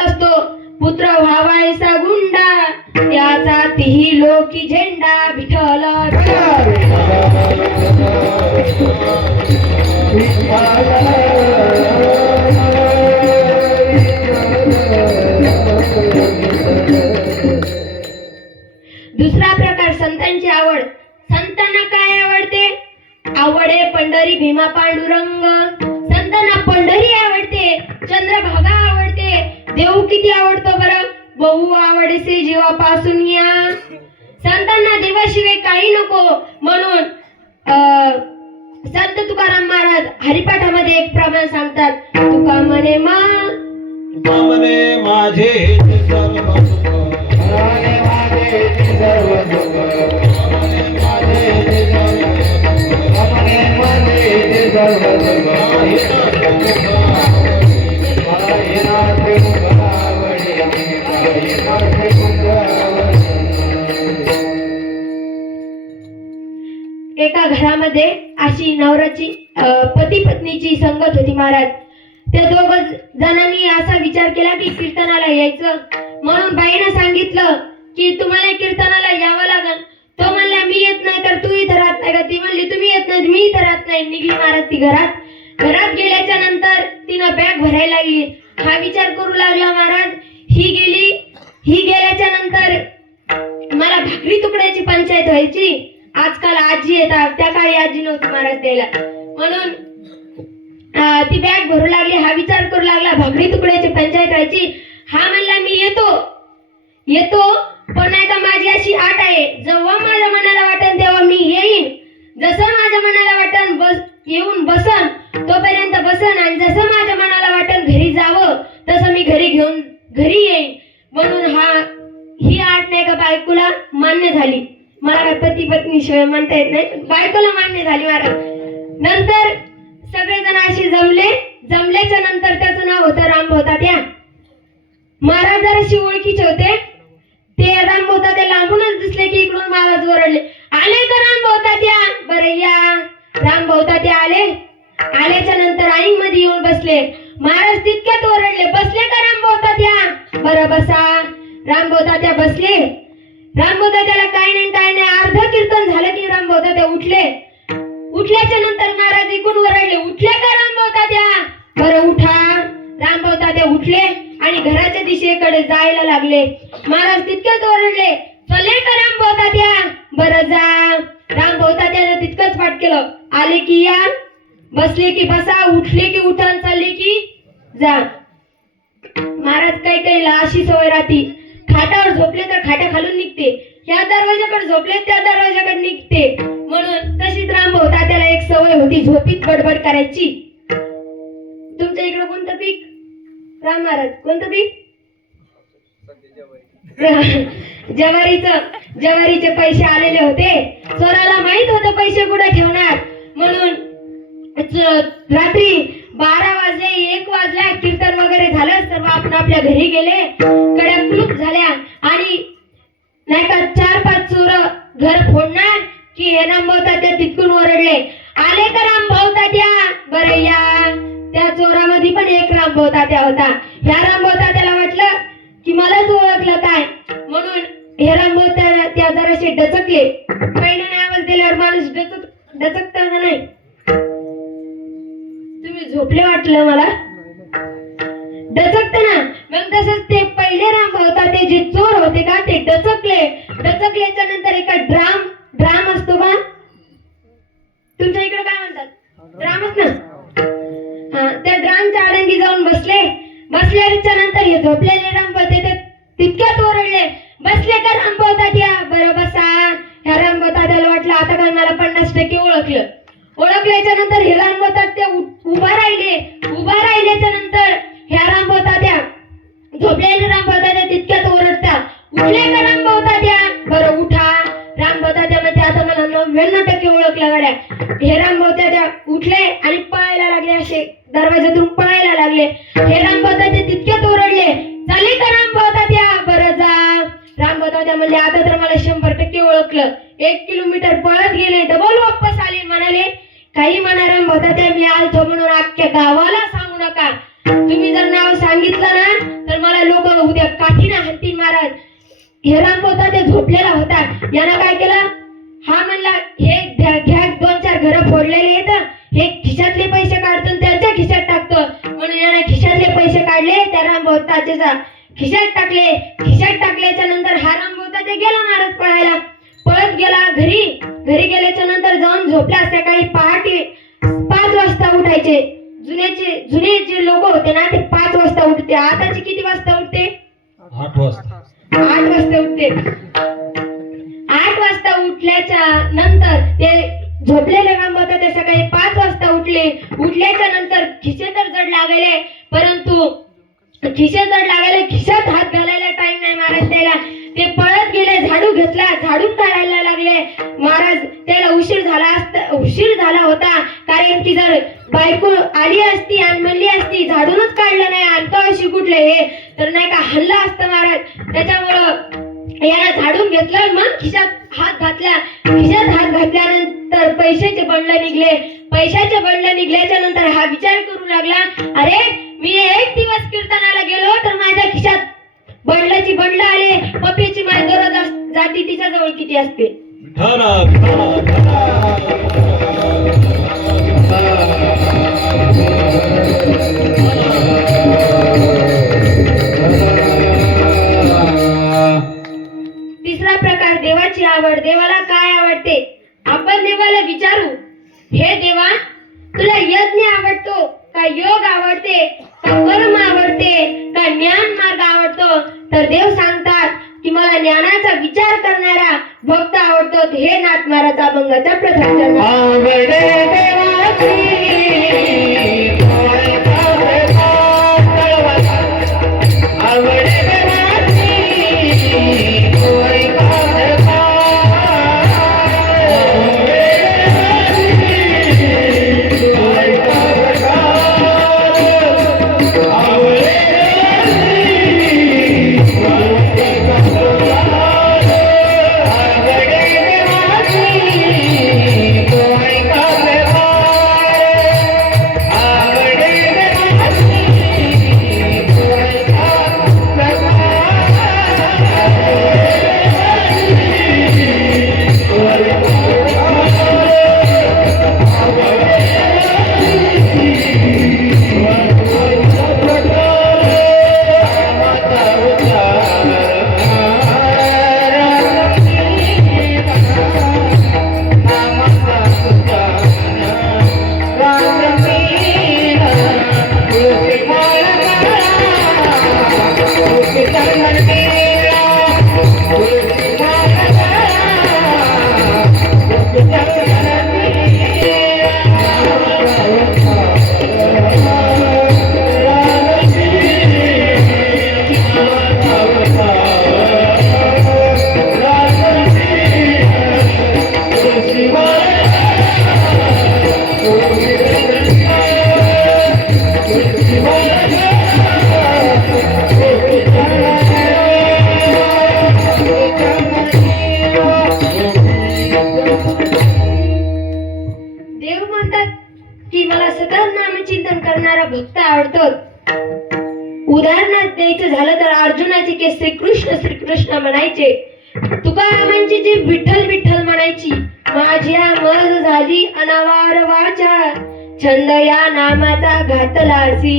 असतो पुत्र व्हावायचा गुंडा त्याचा तिही लोकी झेंडा विठ्ठल दुसरा प्रकार संतांची आवड. संतांना काय आवडते? आवडे पंढरी भीमा पांडुरंग. संतांना पंढरी आवडते, चंद्रभागा आवडते, देव किती आवडतो बरं? बहु आवडसे जीवापासून या. संतांना देवाशिवाय काही नको म्हणून संत तुकाराम महाराज हरिपाठामध्ये एक प्रमाण सांगतात. तुका म्हणे माझे सर्व एका घरामध्ये अशी नवऱ्याची पती पत्नीची संगत होती महाराज. त्या दोघ जणांनी असा विचार केला की कीर्तनाला यायचं. म्हणून बाईने सांगितलं की तुम्हाला कीर्तनाला यावं लागल. तो म्हणला मी येत नाही तर तू इथं राहत नाही का? ती म्हणली तुम्ही येत नाही मी इथं राहत नाही. निघली महाराज ती घरात गेल्याच्या नंतर तिनं बॅग भरायला लागली. हा विचार करू लागला महाराज ही गेल्याच्या नंतर मला भाकरी तुकड्याची पंचायत व्हायची. आजकाल आजी येतात, त्या काळी आजी नव्हती महाराज द्यायला. म्हणून ती बॅग भरू लागली. हा विचार करू लागला भाकरी तुकड्याची पंचायत व्हायची. हा म्हणला मी येतो पण नाही का माझी अशी आट आहे. जेव्हा माझ्या मनाला वाटेल तेव्हा मी येईन. जसं माझ्या मनाला वाटेल येऊन बसन तोपर्यंत बसन आणि जसं माझ्या मनाला वाटेल घरी जावं तसं मी घरी येईन. म्हणून ही आट नाही का बायकोला मान्य झाली. मला काय पती पत्नी शिवाय म्हणता येत नाही, बायकोला मान्य झाली महाराज. नंतर सगळेजण असे जमल्याच्या नंतर त्याचं नाव होतं रामभाऊ. महाराज जराशी ओळखीचे होते. ते रामभाऊ ते लांबूनच दिसले की इकडून महाराज ओरडले, आले का रामभाऊ? बरं या. रामभाऊ आल्याच्या नंतर आईन मध्ये येऊन बसले. महाराज तितक्यात ओरडले, बसले का रामभाऊ? बरं बसा. रामभाऊ बसले. रामभाऊ त्याला काय नाही अर्ध कीर्तन झालं की रामभाऊ उठल्याच्या नंतर महाराज इकडून ओरडले, उठले का रामभाऊ? बरं उठा. रामभाऊ उठले आणि घराच्या दिशेकडे जायला लागले. महाराज तितक्यात ओरडले, चले का रामभाऊ? बरं जा. रामभाऊ त्यानं तितकंच पाठ केलं. आले की या, बसले की बसा, उठले की उठा, चालले की जा. महाराज काही अशी सवय राहती, खाटावर झोपले तर खाटा खालून निघते, ह्या दरवाजाकडे झोपले त्या दरवाजाकडे निघते. म्हणून तशीच रामभाऊ त्याला एक सवय होती झोपीत बडबड करायची. तुमच्या इकडे कोणतं पीक राम महाराज? कोणतं पीक? ज्वारीचे पैसे आलेले होते. चोराला माहित होतं पैसे कुठे ठेवणार. म्हणून रात्री 12 वाजले 1 वाजला कीर्तन वगैरे झालं. सर्व आपण आपल्या घरी गेले. कड्या कुलूप झाल्या आणि नाही का 4-5 चोर घर फोडणार की हे रामभाऊ तितकून ओरडले, आले का रामभाऊ? बरं या. त्या चोरामध्ये पण एक रामभाऊ होता. ह्या रामभाऊ त्याला वाटलं की मलाच ओळखलं काय. म्हणून हे रामभाऊ त्या जराशे डचकले. पहिल्याने आवाज दिल्यावर माणूस डचकत नाही. तुम्ही झोपले वाटलं मला, डचकत ना. मग तसंच ते पहिले रामभाऊ ते जे चोर होते का ते डचकल्याच्या नंतर एका ड्राम असतो का तुमच्या इकडे काय म्हणतात? ड्रामच ना. त्या ड्रामच्या आडंगी जाऊन बसल्याच्या नंतर हे झोपलेले रामभाऊ तितक्यात ओरडले, बसले का रामभाऊ? बरं बसा. ह्या रामभाऊ त्याला वाटलं आता काय मला 50% ओळखल्याच्या नंतर हे रामभाऊ ते उभा राहिल्याच्या नंतर ह्या रामभाऊ झोपलेले रामभाऊ तितक्यात ओरडतात, उठले का रामभाऊ? बरं उठा. रामभाऊ म्हणते आता मला 99% ओळखलं गाड्या. हे रामभाऊ उठले आणि पळायला लागले, असे दरवाजातून पळायला लागले. हे रामभाऊ तितक्यात ओरडले, चाले का रामभाऊ? बरं जा. रामभाऊ म्हणले आता तर मला 100% ओळखलं. 1 किलोमीटर पळत गेले, डबल वापस आले. म्हणाले काही म्हणा रामभाऊ मी आलतो म्हणून अख्ख्या गावाला सांगू नका. तुम्ही जर नाव सांगितलं ना तर मला लोक हिराम होता ते झोपलेला होता. यानं काय केलं, हा म्हणला हे घ्या 2-4 घरं फोडलेले आहेत, हे खिशातले पैसे काढतो आणि त्यांच्या खिशात टाकतो. म्हणून यानं खिशातले पैसे काढले, त्या रामभोवताच्या खिशात टाकले. खिशात टाकल्याच्या नंतर हा रामभोवता ते गेला महाराज पळायला. पळत गेला घरी. घरी गेल्याच्या नंतर जाऊन झोपला. सकाळी पहाटे 5 वाजता उठायचे. जुने जे लोक होते ना ते 5 वाजता उठते. आताचे किती वाजता उठते? 8 वाजता. 8 वाजता उठते. 8 वाजता उठल्याच्या नंतर ते झोपलेले रामभोवता ते सकाळी 5 वाजता उठले. उठल्याच्या नंतर खिसे तर जड लागले, परंतु खिसे जड लागले, खिशात हात घालायला टाइम नाही महाराज त्याला. ते पळत गेले, झाडू घेतला, झाडून काढायला लागले. महाराज त्याला उशीर झाला होता, कारण की जर बायको आली असती आणि म्हणली असती झाडूनच काढलं नाही आणि तो अशी कुठले हे, तर नाही का हल्ला असतं महाराज. त्याच्यामुळं याला झाडून घेतलं, मग खिशात हात घातला. खिशात हात घातल्यानंतर पैशाचे बंडल निघले. पैशाचे बंडल निघल्याच्या नंतर हा विचार करू लागला, अरे मी 1 दिवस कीर्तनाला गेलो तर माझ्या खिशात बंडलाची बंडल आले. पप्पीची माय दररोज जाती, तिच्या जवळ किती असते? तिसरा प्रकार देवाची आवड. देवाला काय आवडते? आपण देवाला विचारू, हे देवा तुला यज्ञ आवडतो का, योग आवडते का, कर्म आवडते का, ज्ञान मार्ग आवडतो? तर देव सांगतात की मला ज्ञानाचा विचार करणारा भक्त आवडतो. हे नाथ महाराज अभंगाचा प्रथम चरण. आवडे देवाची भक्त आवडतो. उदाहरणार्थ द्यायचं झालं तर अर्जुनाचे के श्रीकृष्ण म्हणायचे. तुकारामांची जी विठ्ठल विठ्ठल म्हणायची. माझ्या मज झाली अनावार वाचा, छंद या नामाचा घातला असी.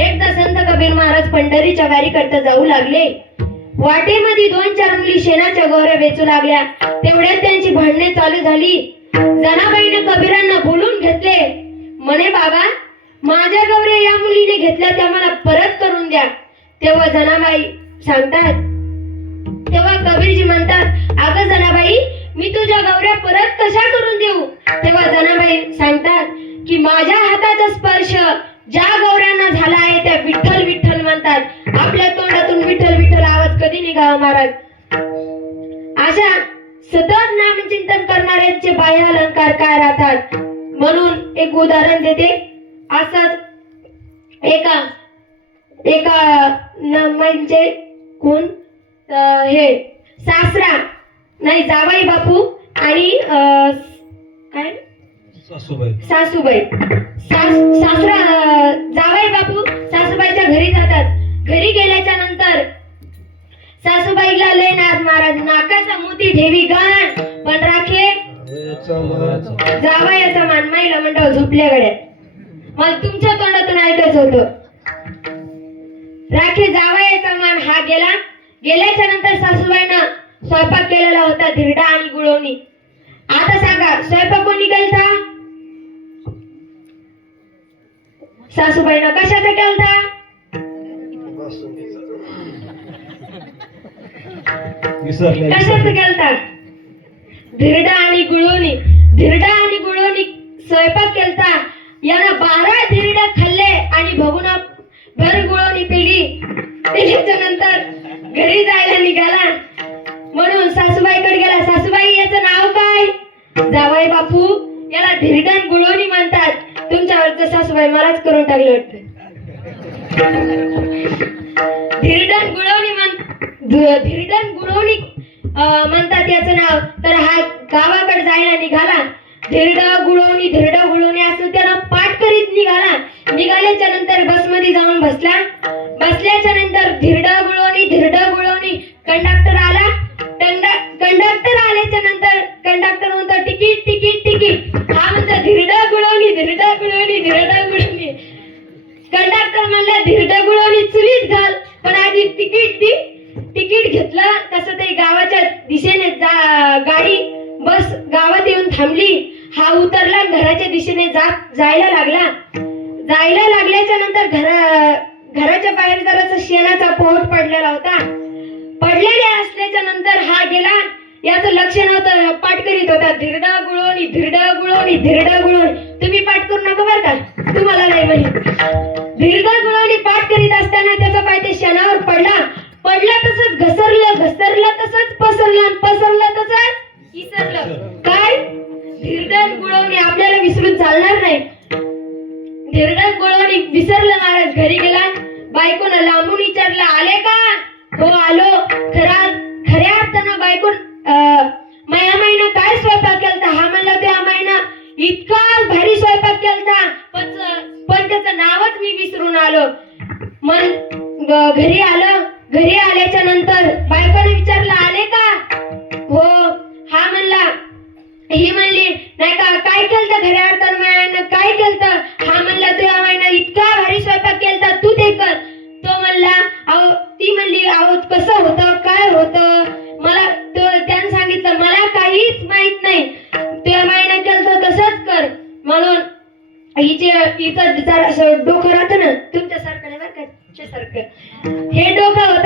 एकदा संत कबीर महाराज पंढरीच्या वारी करता जाऊ लागले. वाटेमध्ये 2-4 मुली शेणाच्या गोऱ्या वेचू लागल्या. तेवढ्यात त्यांची भांडणे चालू झाली. जनाबाईने कबीरांना बोलून घेतले. म्हणे, बाबा माझ्या गौऱ्या या मुलीने घेतल्या, त्या मला परत करून द्या. तेव्हा जनाबाई सांगतात, तेव्हा कबीरजी म्हणतात, अगं जनाबाई, मी तुझ्या गौऱ्या परत कशा करून देऊ? तेव्हा जनाबाई सांगतात की माझ्या हाताचा स्पर्श ज्या गौऱ्यांना झाला आहे त्या विठ्ठल विठ्ठल म्हणतात. आपल्या तोंडातून विठ्ठल विठ्ठल आवाज कधी निघावा महाराज? अशा सतत नामचिंतन करणाऱ्यांचे बाह्य अलंकार काय राहतात? म्हणून एक उदाहरण देते. असंच एका म्हणजे कोण हे सासरा नाही जावाई बापू आणि काय सासूबाई सासरा जावाई बापू सासूबाईच्या घरी जातात. घरी गेल्याच्या नंतर सासूबाई सासूबाईला लय नाद महाराज नाकाचा मोती ठेवी गाण पण राखे जावयाचा मान महिला मंडळ झोपल्या गड्यात मला तुमच्या तोंडातून ऐकायचं होतं राखे जावयाचा मान हा गेल्याच्या नंतर सासूबाईनं स्वयंपाक केलेला होता धिरडा आणि गुळवणी. आता सांगा स्वयंपाक कोणी केलता? सासूबाईनं कशाचा केलता? कशाचा केलता? धिरडा आणि गुळवणी. धिरडा आणि गुळवणी स्वयंपाक केलता. यानं 12 धिरडा खाल्ले आणि भगुना भर गुळवणी पिली. त्याच्या नंतर घरी जायला निघाला म्हणून सासूबाईकडे गेला. सासूबाई याचं नाव काय? जावई बापू याला धिरडण गुळवणी म्हणतात. तुमच्यावरचं सासूबाई मलाच करून टाकलं वाटतं. धिरडण गुळवणी म्हणतात याचं नाव. तर हा गावाकडे जायला निघाला. धिरड गुळवणी असं त्यानं पाठ करीत निघाल्याच्या नंतर बसमध्ये जाऊन बसला. बसल्याच्या नंतर धिरड गुळवणी कंडक्टर आला. कंडक्टर आल्याच्या नंतर कंडक्टर म्हणतो तिकीट तिकीट तिकीट. हा म्हणतो धिरड गुळवणी. कंडक्टर म्हणला धिरड गुळवणी चुलीत घाल पण आधी तिकीट दे. तिकीट घेतलं. कसं तरी गावाच्या दिशेने गाडी बस गावात येऊन थांबली. हा उतरला घराच्या दिशेने जायला लागल्याच्या नंतर घराच्या बाहेर जरासा शेणाचा पोहट पडलेला होता. पडलेल्या असल्याच्या नंतर हा गेला. याचं लक्ष नव्हतं. पाठ करीत होता धिरडा गुळवणी. तुम्ही पाठ करू नका बरं का तुम्हाला नाही माहित. धिरडा गुळवणी पाठ करीत असताना त्याचा पाय ते शेणावर पडला तसंच घसरलं तसंच पसरलं तसंच इसरलं. काय? धिरडण गुळवणी आपल्याला विसरून चालणार नाही. धिरडण गुळवणी विसरलं महाराज. घरी गेला. बायकोनं लांबून विचारलं आले का? हो आलो. खऱ्या अर्थानं बायकोन मायामाईनं काय स्वयंपाक केलता? हा म्हणला त्या माईनं इतका भारी स्वयंपाक केलता पण त्याचं नावच मी विसरून आलो. घरी आल्याच्या नंतर बायकोने विचारलं आले का? हो. हा म्हणला. ही म्हणली नाही का काय केलतं? खऱ्या अर्थानं मायानं काय केलतं? हा म्हणला तुझ्या माईनं इतका भारी स्वयंपाक केलता तू ते कर. तो म्हणला ती म्हणली अहो कसं होतं काय होतं मला त्यानं सांगितलं मला काहीच माहित नाही. तुझ्या माईनं केलतं तसंच कर म्हणून हिचं जरा डोकं राहतं ना तुमच्यासारखं नाही बरं का सारखं हे डोकं होतं.